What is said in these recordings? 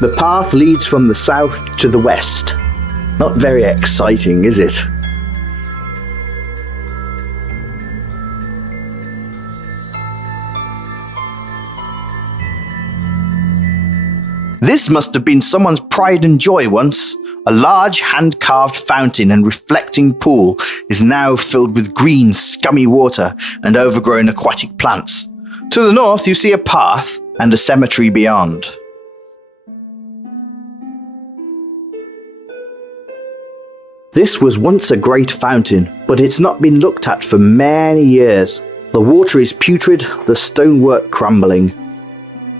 The path leads from the south to the west. Not very exciting, is it? This must have been someone's pride and joy once. A large hand-carved fountain and reflecting pool is now filled with green, scummy water and overgrown aquatic plants. To the north, you see a path and a cemetery beyond. This was once a great fountain, but it's not been looked at for many years. The water is putrid, the stonework crumbling.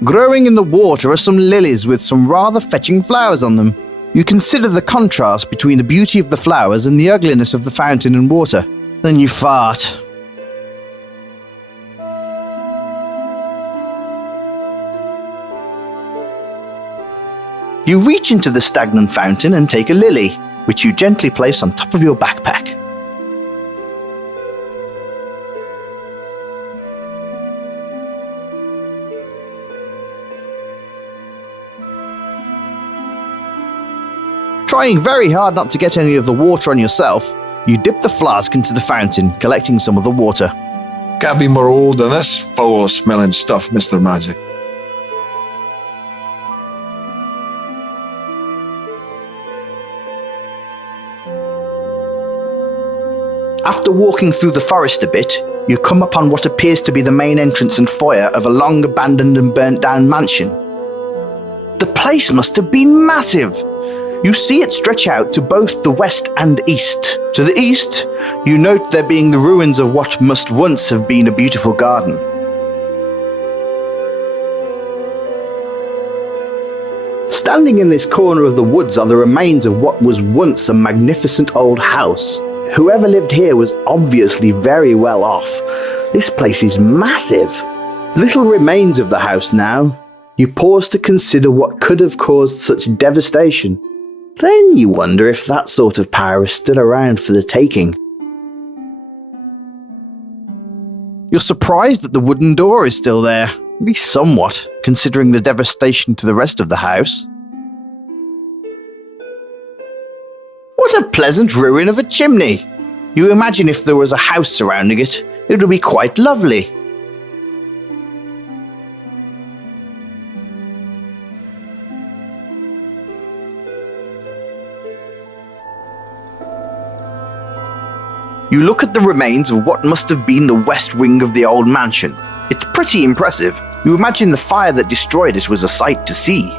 Growing in the water are some lilies with some rather fetching flowers on them. You consider the contrast between the beauty of the flowers and the ugliness of the fountain and water. Then you fart. You reach into the stagnant fountain and take a lily, which you gently place on top of your backpack. Trying very hard not to get any of the water on yourself, you dip the flask into the fountain, collecting some of the water. Can't be more old than this foul-smelling stuff, Mr. Magic. After walking through the forest a bit, you come upon what appears to be the main entrance and foyer of a long abandoned and burnt down mansion. The place must have been massive. You see it stretch out to both the west and east. To the east, you note there being the ruins of what must once have been a beautiful garden. Standing in this corner of the woods are the remains of what was once a magnificent old house. Whoever lived here was obviously very well off. This place is massive. Little remains of the house now. You pause to consider what could have caused such devastation. Then you wonder if that sort of power is still around for the taking. You're surprised that the wooden door is still there, at least somewhat, considering the devastation to the rest of the house. What a pleasant ruin of a chimney! You imagine if there was a house surrounding it, it would be quite lovely. You look at the remains of what must have been the west wing of the old mansion. It's pretty impressive. You imagine the fire that destroyed it was a sight to see.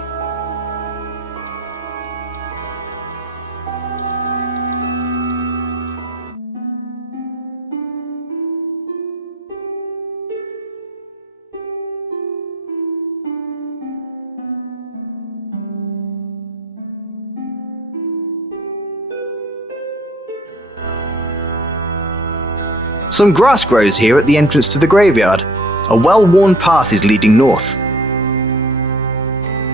Some grass grows here at the entrance to the graveyard. A well-worn path is leading north.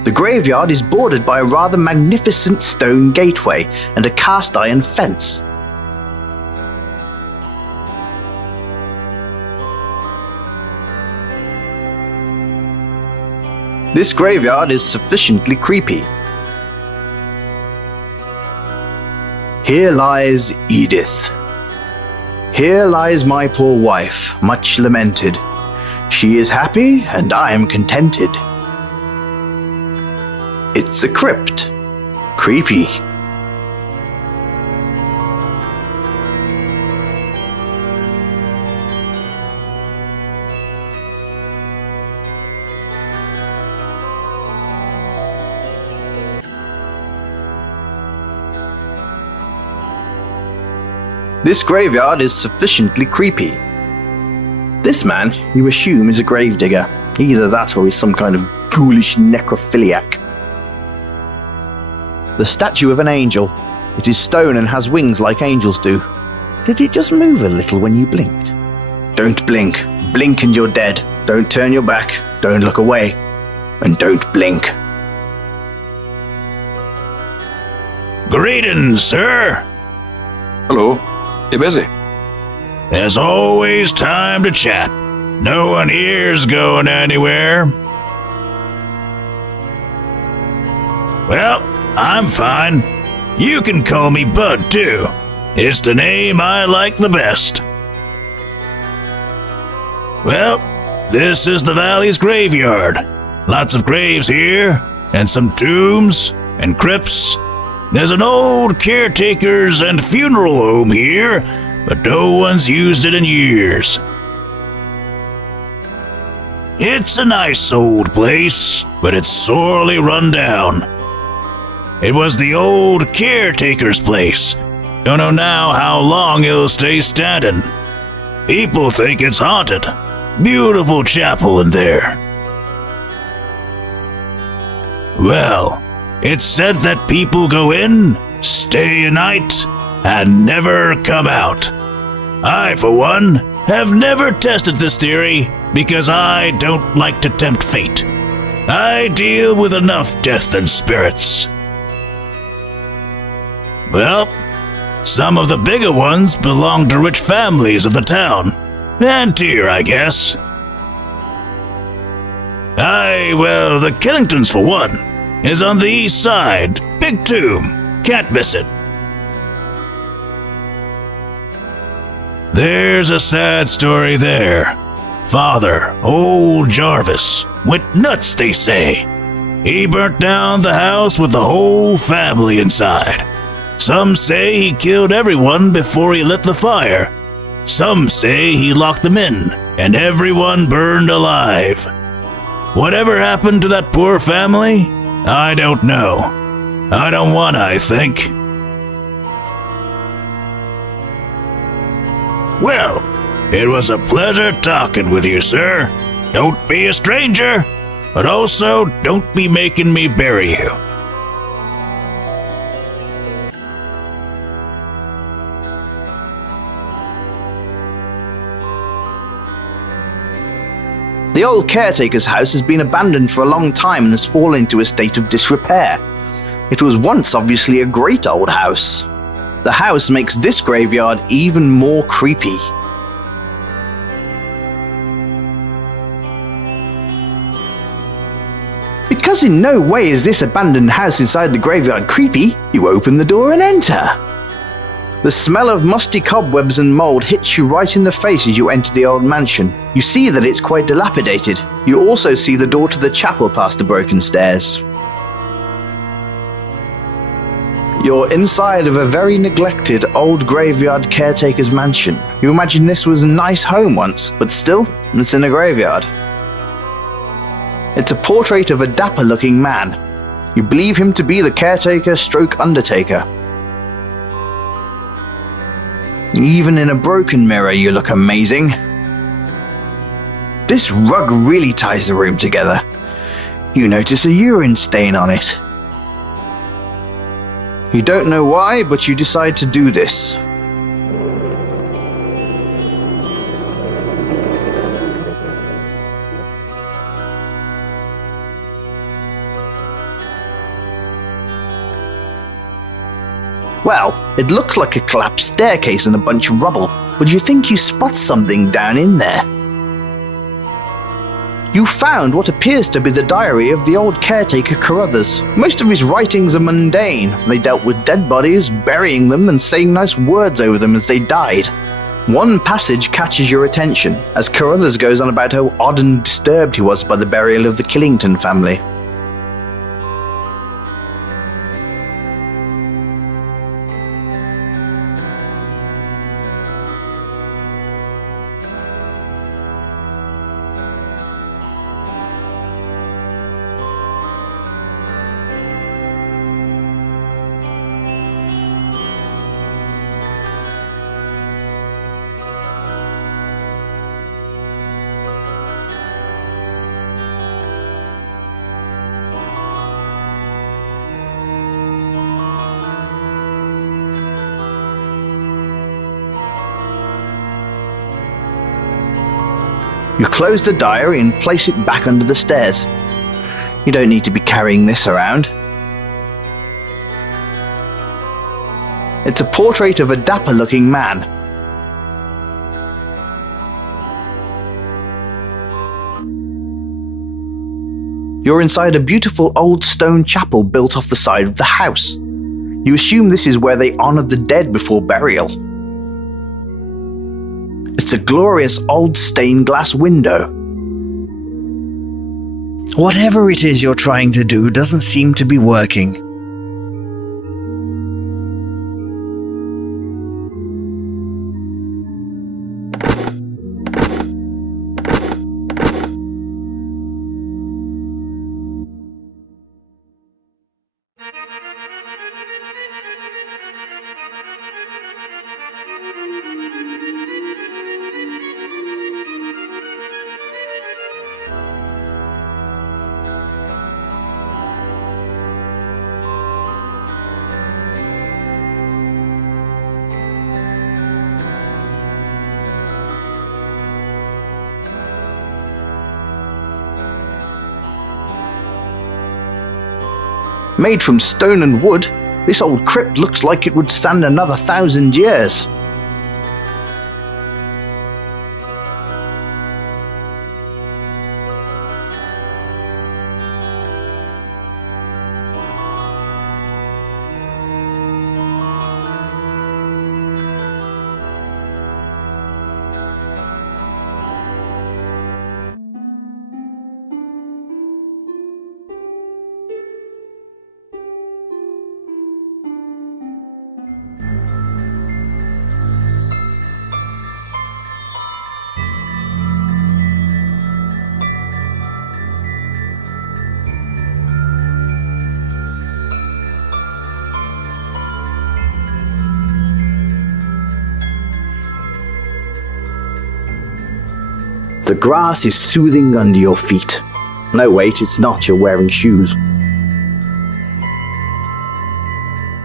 The graveyard is bordered by a rather magnificent stone gateway and a cast iron fence. This graveyard is sufficiently creepy. Here lies Edith. Here lies my poor wife, much lamented. She is happy, and I am contented. It's a crypt. Creepy. This graveyard is sufficiently creepy. This man, you assume, is a gravedigger. Either that or he's some kind of ghoulish necrophiliac. The statue of an angel. It is stone and has wings like angels do. Did it just move a little when you blinked? Don't blink. Blink and you're dead. Don't turn your back. Don't look away. And don't blink. Greetings, sir. Hello. You busy? There's always time to chat. No one here's going anywhere. Well, I'm fine. You can call me Bud, too. It's the name I like the best. Well, this is the valley's graveyard. Lots of graves here, and some tombs and crypts. There's an old caretaker's and funeral home here, but no one's used it in years. It's a nice old place, but it's sorely run down. It was the old caretaker's place. Don't know now how long it'll stay standing. People think it's haunted. Beautiful chapel in there. Well, it's said that people go in, stay a night, and never come out. I, for one, have never tested this theory because I don't like to tempt fate. I deal with enough death and spirits. Well, some of the bigger ones belong to rich families of the town. And here, I guess. Well, the Killingtons, for one, is on the east side. Big tomb. Can't miss it. There's a sad story there. Father, old Jarvis, went nuts, they say. He burnt down the house with the whole family inside. Some say he killed everyone before he lit the fire. Some say he locked them in, and everyone burned alive. Whatever happened to that poor family, I don't know. I don't want to, I think. Well, it was a pleasure talking with you, sir. Don't be a stranger, but also don't be making me bury you. The old caretaker's house has been abandoned for a long time and has fallen into a state of disrepair. It was once obviously a great old house. The house makes this graveyard even more creepy. Because in no way is this abandoned house inside the graveyard creepy, you open the door and enter. The smell of musty cobwebs and mold hits you right in the face as you enter the old mansion. You see that it's quite dilapidated. You also see the door to the chapel past the broken stairs. You're inside of a very neglected old graveyard caretaker's mansion. You imagine this was a nice home once, but still, it's in a graveyard. It's a portrait of a dapper-looking man. You believe him to be the caretaker stroke undertaker. Even in a broken mirror, you look amazing. This rug really ties the room together. You notice a urine stain on it. You don't know why, but you decide to do this. Well, it looks like a collapsed staircase and a bunch of rubble, but you think you spot something down in there. You found what appears to be the diary of the old caretaker Carruthers. Most of his writings are mundane. They dealt with dead bodies, burying them and saying nice words over them as they died. One passage catches your attention, as Carruthers goes on about how odd and disturbed he was by the burial of the Killington family. You close the diary and place it back under the stairs. You don't need to be carrying this around. It's a portrait of a dapper-looking man. You're inside a beautiful old stone chapel built off the side of the house. You assume this is where they honored the dead before burial. It's a glorious old stained glass window. Whatever it is you're trying to do doesn't seem to be working. Made from stone and wood, this old crypt looks like it would stand another 1,000 years. The grass is soothing under your feet. No, wait, it's not. You're wearing shoes.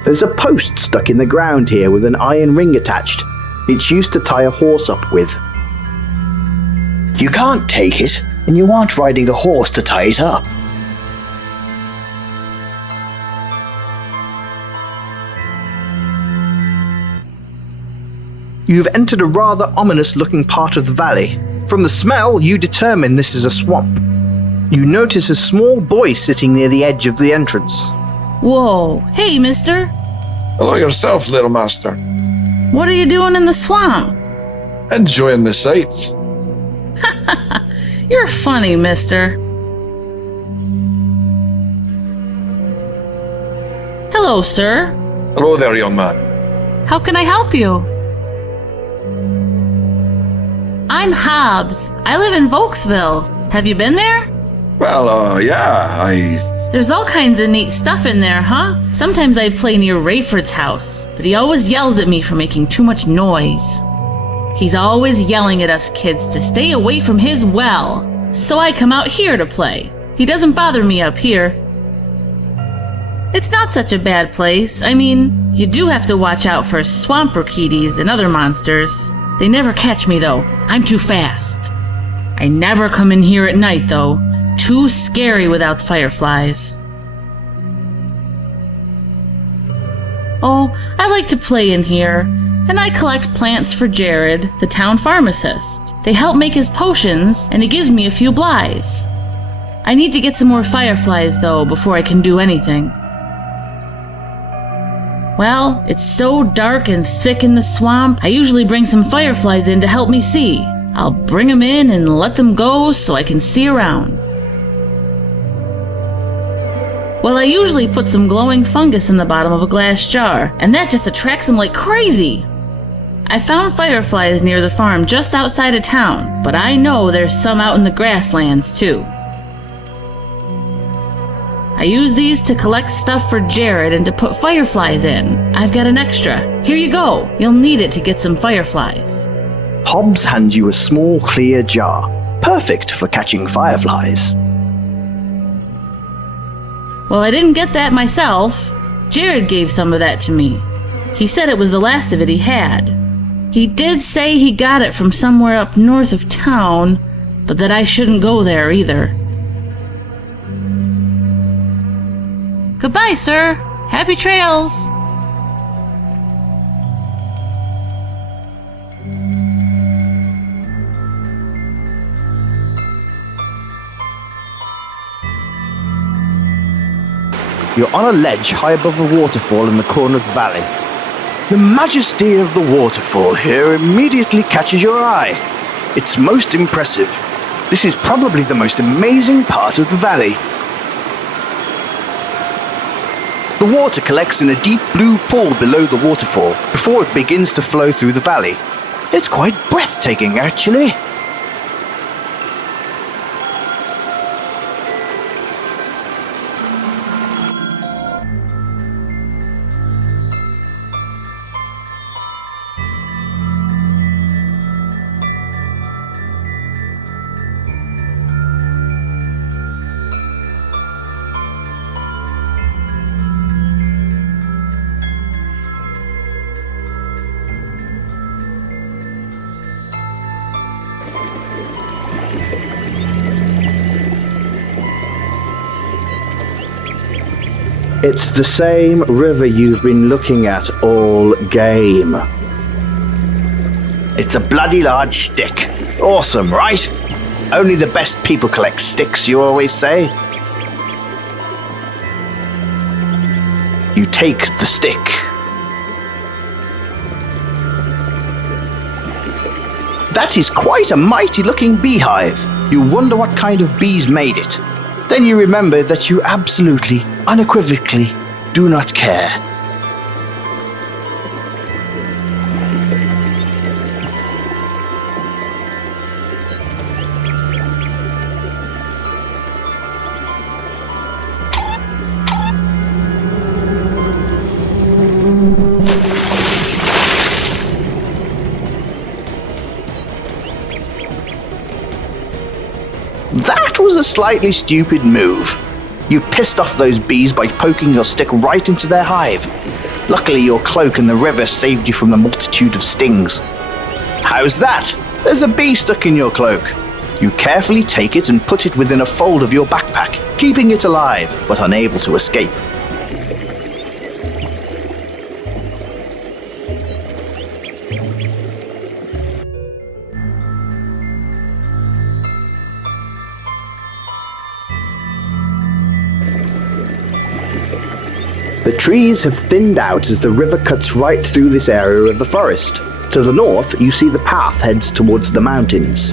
There's a post stuck in the ground here with an iron ring attached. It's used to tie a horse up with. You can't take it, and you aren't riding a horse to tie it up. You've entered a rather ominous-looking part of the valley. From the smell, you determine this is a swamp. You notice a small boy sitting near the edge of the entrance. Whoa. Hey, mister. Hello yourself, little master. What are you doing in the swamp? Enjoying the sights. You're funny, mister. Hello, sir. Hello there, young man. How can I help you? I'm Hobbs. I live in Volksville. Have you been there? Well, yeah, There's all kinds of neat stuff in there, huh? Sometimes I play near Rayford's house, but he always yells at me for making too much noise. He's always yelling at us kids to stay away from his well, so I come out here to play. He doesn't bother me up here. It's not such a bad place. I mean, you do have to watch out for swamp orchidees and other monsters. They never catch me, though. I'm too fast. I never come in here at night, though. Too scary without fireflies. Oh, I like to play in here, and I collect plants for Jared, the town pharmacist. They help make his potions, and he gives me a few blighs. I need to get some more fireflies, though, before I can do anything. Well, it's so dark and thick in the swamp, I usually bring some fireflies in to help me see. I'll bring them in and let them go so I can see around. Well, I usually put some glowing fungus in the bottom of a glass jar, and that just attracts them like crazy. I found fireflies near the farm just outside of town, but I know there's some out in the grasslands too. I use these to collect stuff for Jared and to put fireflies in. I've got an extra. Here you go. You'll need it to get some fireflies. Hobbs hands you a small clear jar, perfect for catching fireflies. Well, I didn't get that myself. Jared gave some of that to me. He said it was the last of it he had. He did say he got it from somewhere up north of town, but that I shouldn't go there either. Goodbye, sir. Happy trails. You're on a ledge high above a waterfall in the corner of the valley. The majesty of the waterfall here immediately catches your eye. It's most impressive. This is probably the most amazing part of the valley. The water collects in a deep blue pool below the waterfall before it begins to flow through the valley. It's quite breathtaking, actually. It's the same river you've been looking at all game. It's a bloody large stick. Awesome, right? Only the best people collect sticks, you always say. You take the stick. That is quite a mighty looking beehive. You wonder what kind of bees made it. Then you remember that you absolutely, unequivocally do not care. That was a slightly stupid move. You pissed off those bees by poking your stick right into their hive. Luckily, your cloak and the river saved you from the multitude of stings. How's that? There's a bee stuck in your cloak. You carefully take it and put it within a fold of your backpack, keeping it alive, but unable to escape. The trees have thinned out as the river cuts right through this area of the forest. To the north, you see the path heads towards the mountains.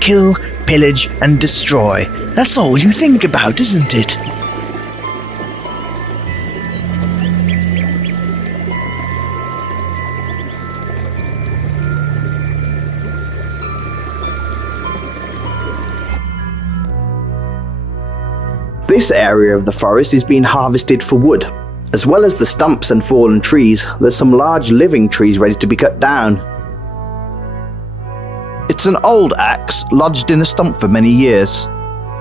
Kill, pillage, and destroy. That's all you think about, isn't it? This area of the forest is being harvested for wood. As well as the stumps and fallen trees, there's some large living trees ready to be cut down. It's an old axe lodged in a stump for many years.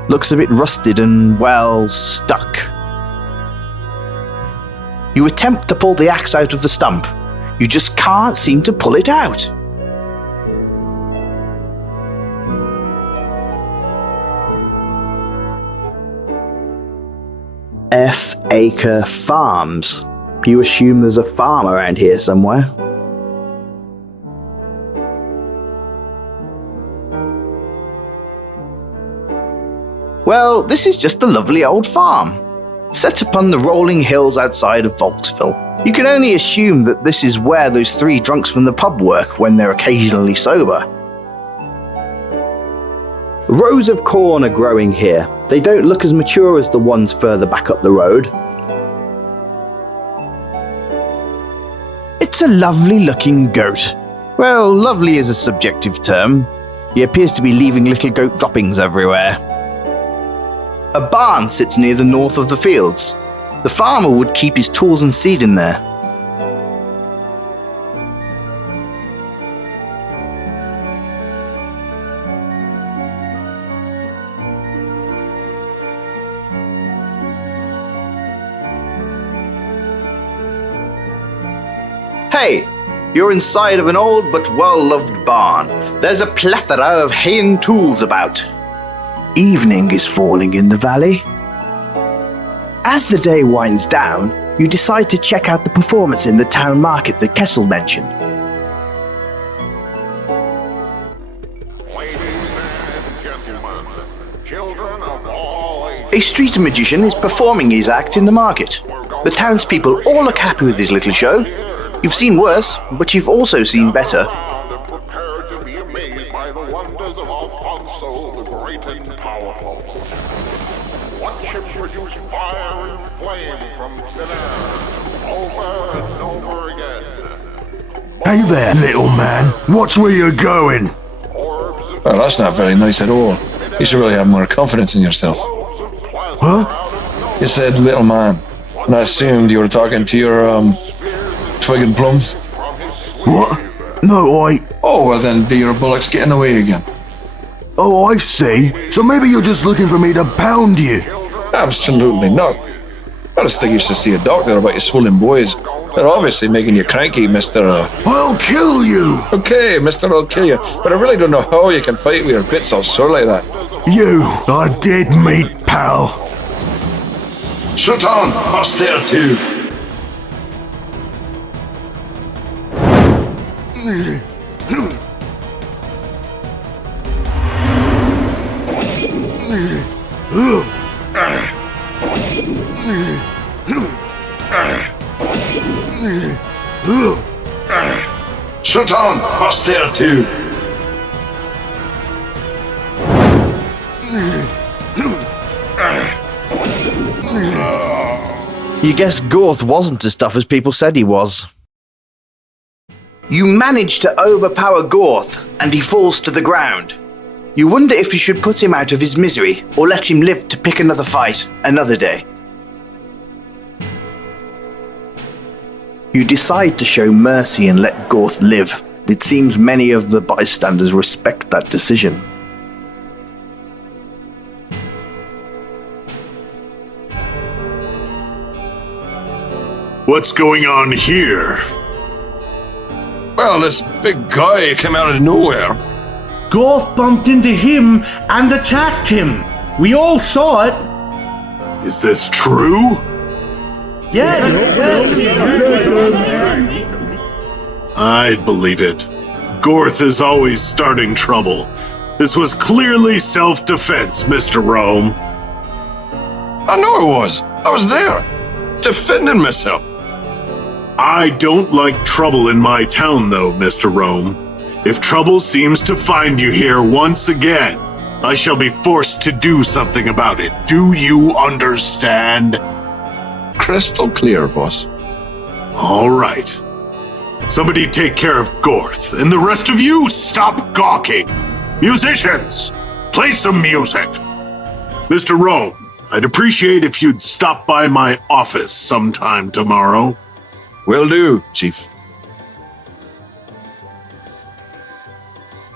Looks a bit rusted and, well, stuck. You attempt to pull the axe out of the stump. You just can't seem to pull it out. F. Acre Farms. You assume there's a farm around here somewhere. Well, this is just a lovely old farm, set upon the rolling hills outside of Volksville. You can only assume that this is where those three drunks from the pub work when they're occasionally sober. Rows of corn are growing here. They don't look as mature as the ones further back up the road. It's a lovely looking goat. Well, lovely is a subjective term. He appears to be leaving little goat droppings everywhere. A barn sits near the north of the fields. The farmer would keep his tools and seed in there. Hey, you're inside of an old but well-loved barn. There's a plethora of hay and tools about. Evening is falling in the valley. As the day winds down, you decide to check out the performance in the town market that Kessel mentioned. A street magician is performing his act in the market. The townspeople all look happy with his little show. You've seen worse, but you've also seen better. Prepare to be amazed by the wonders of Alfonso the Great and Powerful. Watch him produce fire and flame from thin air, over and over again. Hey there, little man. Watch where you're going. Orbs of Well, that's not very nice at all. You should really have more confidence in yourself. Huh? You said little man, and I assumed you were talking to your, twig and plums. What? No, Oh, well then, be your bullocks getting away again? Oh, I see. So maybe you're just looking for me to pound you. Absolutely not. I just think you should see a doctor about your swollen boys. They're obviously making you cranky, Mr. I'll kill you. Okay, Mr. I'll kill you, but I really don't know how you can fight with your bits all sore like that. You are dead meat, pal. Shut on, hostile too. Shut on, hostile too. You guess Gorth wasn't as tough as people said he was. You manage to overpower Gorth, and he falls to the ground. You wonder if you should put him out of his misery, or let him live to pick another fight another day. You decide to show mercy and let Gorth live. It seems many of the bystanders respect that decision. What's going on here? Well, this big guy came out of nowhere. Gorth bumped into him and attacked him. We all saw it. Is this true? Yes. I'd believe it. Gorth is always starting trouble. This was clearly self-defense, Mr. Rome. I know it was. I was there, defending myself. I don't like trouble in my town, though, Mr. Rome. If trouble seems to find you here once again, I shall be forced to do something about it. Do you understand? Crystal clear, boss. All right. Somebody take care of Gorth, and the rest of you stop gawking. Musicians, play some music. Mr. Rome, I'd appreciate if you'd stop by my office sometime tomorrow. Will do, Chief.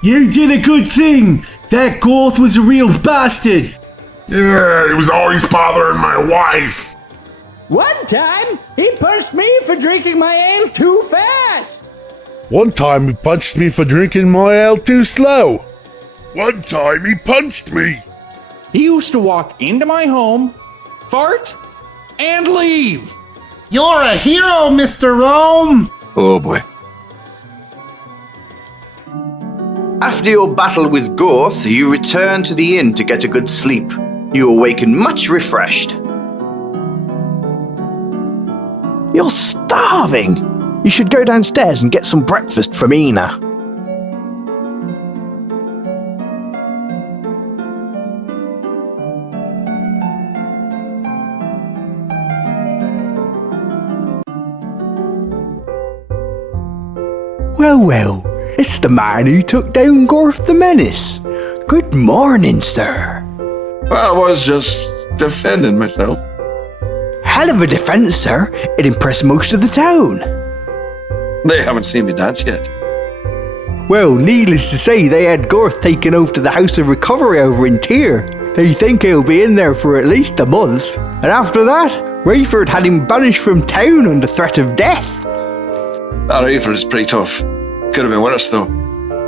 You did a good thing. That Gorth was a real bastard. Yeah, he was always bothering my wife. One time, he punched me for drinking my ale too fast. One time he punched me for drinking my ale too slow. One time he punched me. He used to walk into my home, fart, and leave. You're a hero, Mr. Rome. Oh boy. After your battle with Gorth, you return to the inn to get a good sleep. You awaken much refreshed. You're starving. You should go downstairs and get some breakfast from Ina. Well, it's the man who took down Gorth the Menace. Good morning, sir. Well, I was just defending myself. Hell of a defense, sir. It impressed most of the town. They haven't seen me dance yet. Well, needless to say, they had Gorth taken over to the House of Recovery over in Tyr. They think he'll be in there for at least a month. And after that, Rayford had him banished from town under threat of death. That Rayford is pretty tough. Could have been worse, though.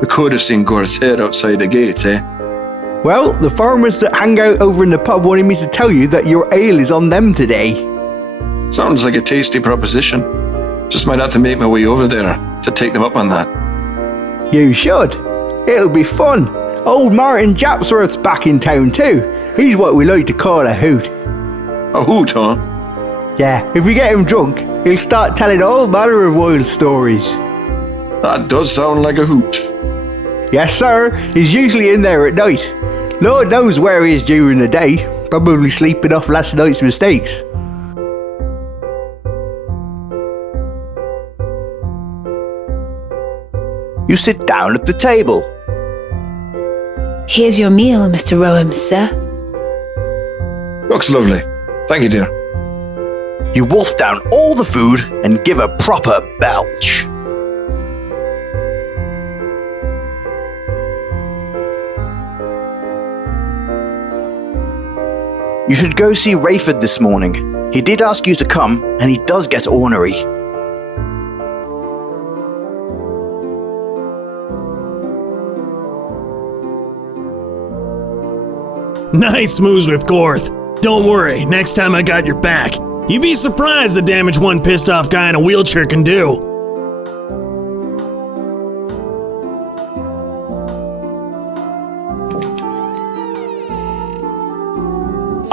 We could have seen Gorth's head outside the gate, eh? Well, the farmers that hang out over in the pub wanted me to tell you that your ale is on them today. Sounds like a tasty proposition. Just might have to make my way over there to take them up on that. You should. It'll be fun. Old Martin Japsworth's back in town too. He's what we like to call a hoot. A hoot, huh? Yeah, if we get him drunk, he'll start telling all manner of wild stories. That does sound like a hoot. Yes, sir. He's usually in there at night. Lord knows where he is during the day. Probably sleeping off last night's mistakes. You sit down at the table. Here's your meal, Mr. Rowan, sir. Looks lovely. Thank you, dear. You wolf down all the food and give a proper belch. You should go see Rayford this morning. He did ask you to come, and he does get ornery. Nice moves with Gorth. Don't worry, next time I got your back. You'd be surprised the damage one pissed off guy in a wheelchair can do.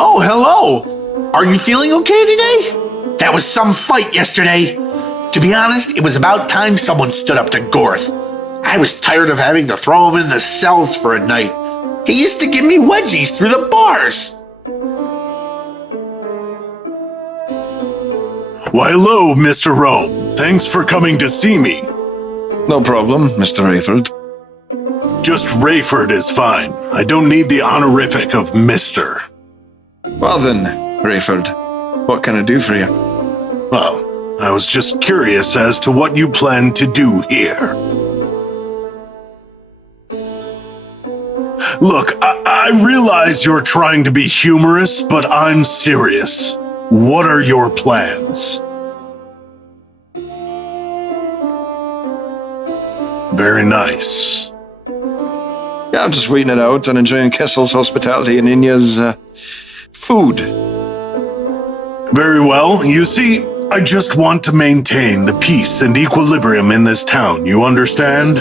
Oh, hello! Are you feeling okay today? That was some fight yesterday. To be honest, it was about time someone stood up to Gorth. I was tired of having to throw him in the cells for a night. He used to give me wedgies through the bars. Why, hello, Mr. Rome. Thanks for coming to see me. No problem, Mr. Rayford. Just Rayford is fine. I don't need the honorific of Mr. Well then, Rayford, what can I do for you? Well, I was just curious as to what you plan to do here. Look, I realize you're trying to be humorous, but I'm serious. What are your plans? Very nice. Yeah, I'm just waiting it out and enjoying Kessel's hospitality and Inya's, food. Very well. You see, I just want to maintain the peace and equilibrium in this town. You understand?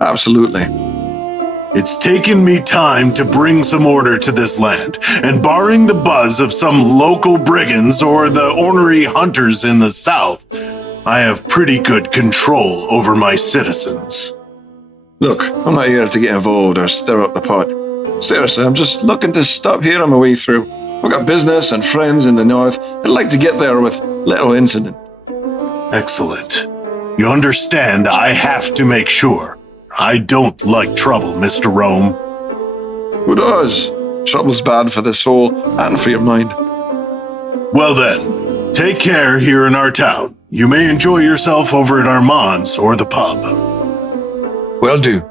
Absolutely. It's taken me time to bring some order to this land, and barring the buzz of some local brigands or the ornery hunters in the south, I have pretty good control over my citizens. Look, I'm not here to get involved or stir up the pot. Seriously, I'm just looking to stop here on my way through. I've got business and friends in the north. I'd like to get there with little incident. Excellent. You understand, I have to make sure. I don't like trouble, Mr. Rome. Who does? Trouble's bad for the soul and for your mind. Well then, take care here in our town. You may enjoy yourself over at Armand's or the pub. Will do.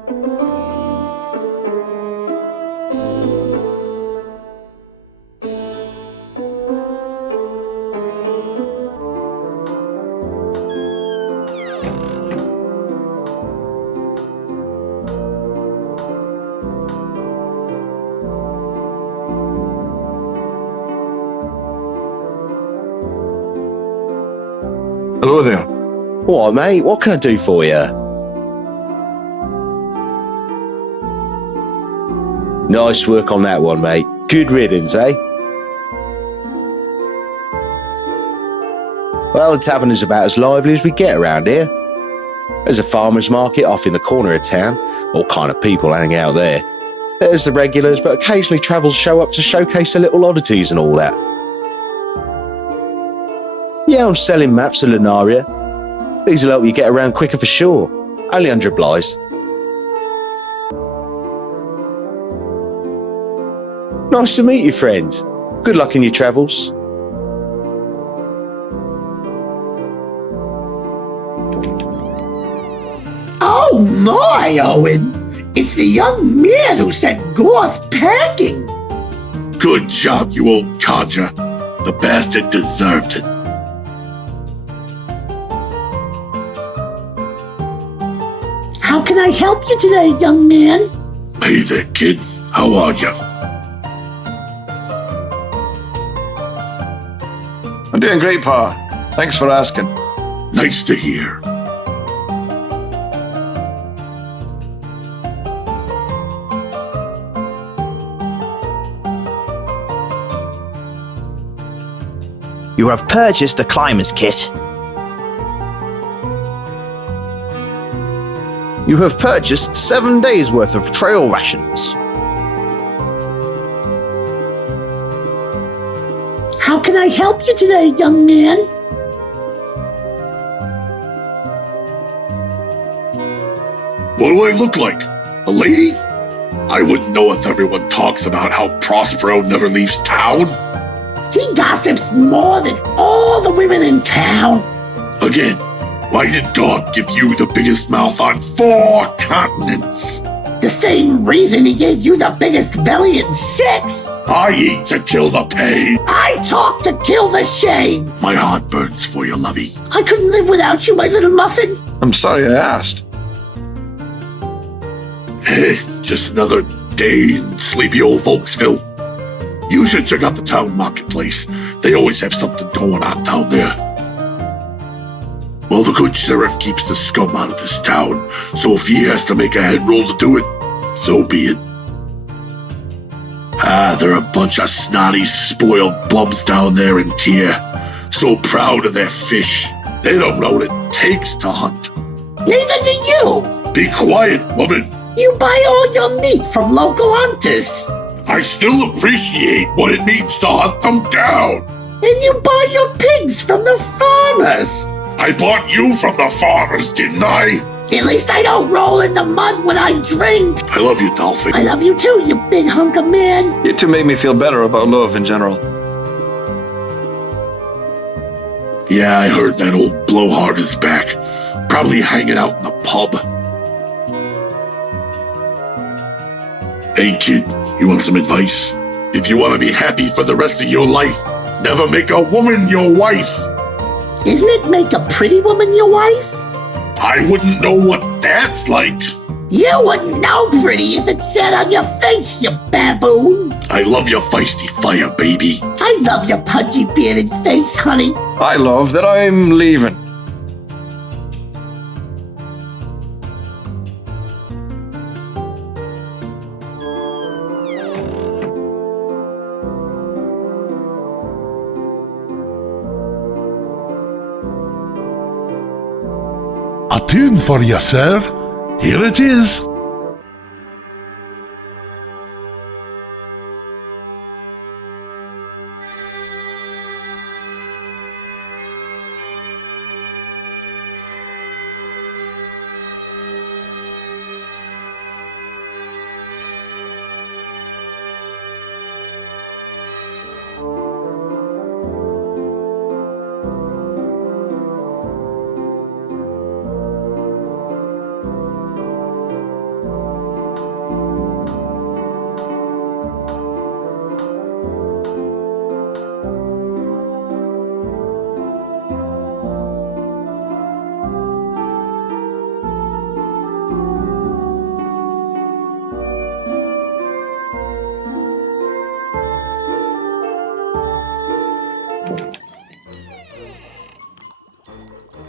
Hello there. What, mate? What can I do for you? Nice work on that one, mate. Good riddance, eh? Well, the tavern is about as lively as we get around here. There's a farmer's market off in the corner of town. All kind of people hang out there. There's the regulars, but occasionally travellers show up to showcase the little oddities and all that. Yeah, I'm selling maps of Lunaria. These will help you get around quicker for sure. Only 100 blighs. Nice to meet you, friend. Good luck in your travels. Oh my, Owen! It's the young man who sent Gorth packing! Good job, you old codger. The bastard deserved it. How can I help you today, young man? Hey there, kid. How are you? I'm doing great, Pa. Thanks for asking. Nice to hear. You have purchased a climber's kit. You have purchased 7 days' worth of trail rations. How can I help you today, young man? What do I look like? A lady? I wouldn't know if everyone talks about how Prospero never leaves town. He gossips more than all the women in town. Again, why did God give you the biggest mouth on 4 continents? The same reason he gave you the biggest belly in 6. I eat to kill the pain. I talk to kill the shame. My heart burns for you, lovey. I couldn't live without you, my little muffin. I'm sorry I asked. Hey, just another day in sleepy old Volksville. You should check out the town marketplace. They always have something going on down there. Well, the good sheriff keeps the scum out of this town, so if he has to make a head roll to do it, so be it. They're a bunch of snotty, spoiled bums down there in Tyr. So proud of their fish. They don't know what it takes to hunt. Neither do you. Be quiet, woman. You buy all your meat from local hunters. I still appreciate what it means to hunt them down. And you buy your pigs from the farmers. I bought you from the farmers, didn't I? At least I don't roll in the mud when I drink. I love you, Dolphin. I love you too, you big hunk of man. You two make me feel better about love in general. Yeah, I heard that old blowhard is back. Probably hanging out in the pub. Hey, kid, you want some advice? If you want to be happy for the rest of your life, never make a woman your wife. Isn't it make a pretty woman your wife? I wouldn't know what that's like. You wouldn't know pretty if it sat on your face, you baboon. I love your feisty fire, baby. I love your pudgy bearded face, honey. I love that I'm leaving. A tune for you, sir. Here it is.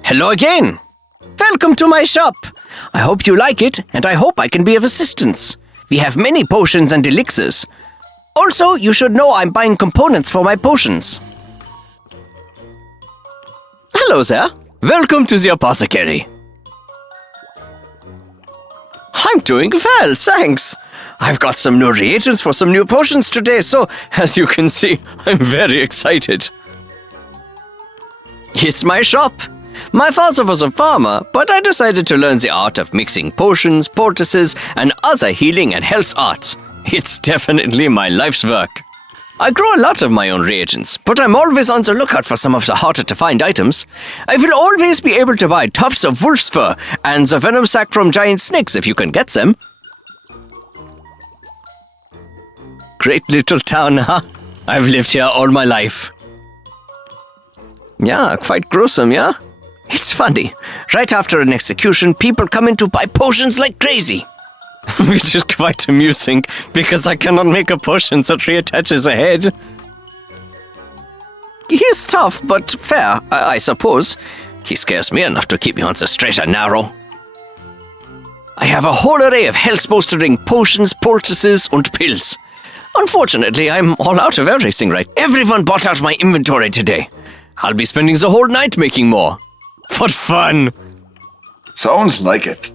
Hello again! Welcome to my shop! I hope you like it, and I hope I can be of assistance. We have many potions and elixirs. Also, you should know I'm buying components for my potions. Hello there! Welcome to the apothecary. I'm doing well, thanks. I've got some new reagents for some new potions today, so as you can see, I'm very excited. It's my shop. My father was a farmer, but I decided to learn the art of mixing potions, poultices, and other healing and health arts. It's definitely my life's work. I grow a lot of my own reagents, but I'm always on the lookout for some of the harder-to-find items. I will always be able to buy tufts of wolf's fur and the venom sac from giant snakes if you can get them. Great little town, huh? I've lived here all my life. Yeah, quite gruesome, yeah? It's funny. Right after an execution, people come in to buy potions like crazy. Which is quite amusing, because I cannot make a potion that reattaches a head. He's tough, but fair, I suppose. He scares me enough to keep me on the straight and narrow. I have a whole array of health-bolstering potions, poultices, and pills. Unfortunately, I'm all out of everything right. Everyone bought out my inventory today. I'll be spending the whole night making more. What fun! Sounds like it.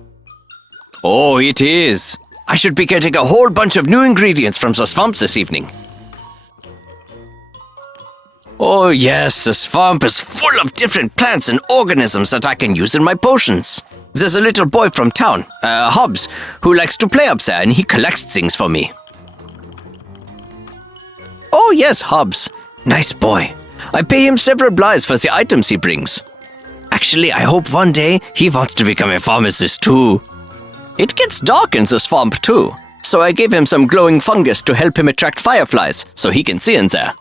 Oh, it is. I should be getting a whole bunch of new ingredients from the swamp this evening. Oh yes, the swamp is full of different plants and organisms that I can use in my potions. There's a little boy from town, Hobbs, who likes to play up there and he collects things for me. Oh yes, Hobbs. Nice boy. I pay him several blythes for the items he brings. Actually, I hope one day he wants to become a pharmacist too. It gets dark in the swamp too, so I gave him some glowing fungus to help him attract fireflies so he can see in there.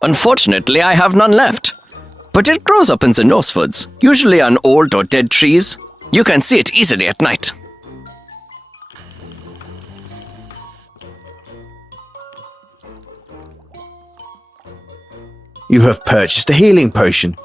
Unfortunately, I have none left. But it grows up in the Northwoods, usually on old or dead trees. You can see it easily at night. You have purchased a healing potion.